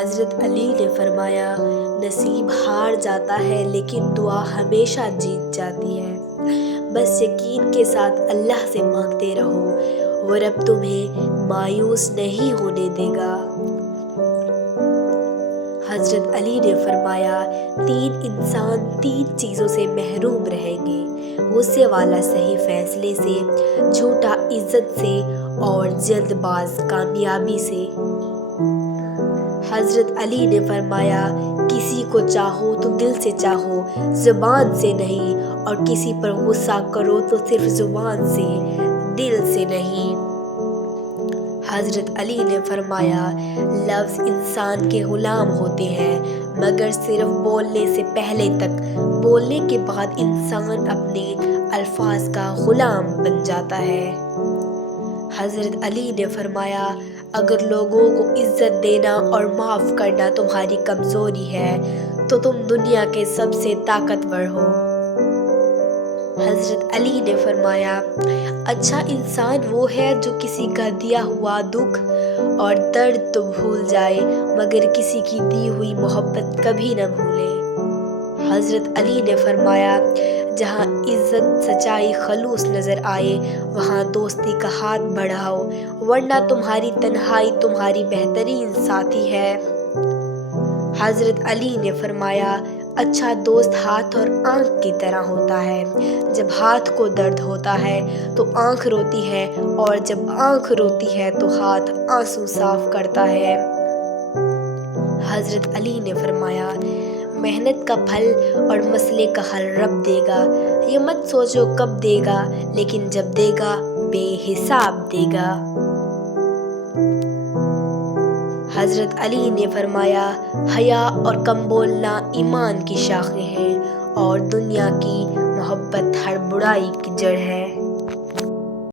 حضرت علی نے فرمایا، نصیب ہار جاتا ہے لیکن دعا ہمیشہ جیت جاتی ہے۔ بس یقین کے ساتھ اللہ سے مانگتے رہو، وہ رب تمہیں مایوس نہیں ہونے دے گا۔ حضرت علی نے فرمایا، تین انسان تین چیزوں سے محروم رہیں گے: غصے والا صحیح فیصلے سے، جھوٹا عزت سے، اور جلد باز کامیابی سے۔ حضرت علی نے فرمایا، کسی کو چاہو تو دل سے چاہو، زبان سے نہیں، اور کسی پر غصہ کرو تو صرف زبان سے، دل سے نہیں۔ حضرت علی نے فرمایا، لفظ انسان کے غلام ہوتے ہیں مگر صرف بولنے سے پہلے تک، بولنے کے بعد انسان اپنے الفاظ کا غلام بن جاتا ہے۔ حضرت علی نے فرمایا، اگر لوگوں کو عزت دینا اور معاف کرنا تمہاری کمزوری ہے تو تم دنیا کے سب سے طاقتور ہو۔ حضرت علی نے فرمایا، اچھا انسان وہ ہے جو کسی کا دیا ہوا دکھ اور درد تو بھول جائے مگر کسی کی دی ہوئی محبت کبھی نہ بھولے۔ حضرت علی نے فرمایا، جہاں عزت، سچائی، خلوص نظر آئے وہاں دوستی کا ہاتھ بڑھاؤ، ورنہ تمہاری تنہائی تمہاری بہترین ساتھی ہے۔ حضرت علی نے فرمایا، اچھا دوست ہاتھ اور آنکھ کی طرح ہوتا ہے، جب ہاتھ کو درد ہوتا ہے تو آنکھ روتی ہے، اور جب آنکھ روتی ہے تو ہاتھ آنسو صاف کرتا ہے۔ حضرت علی نے فرمایا، محنت کا پھل اور مسئلے کا حل رب دے گا، یہ مت سوچو کب دے گا، لیکن جب دے گا بے حساب دے گا۔ حضرت علی نے فرمایا، حیا اور کم بولنا ایمان کی شاخیں ہیں، اور دنیا کی محبت ہر برائی کی جڑ ہے۔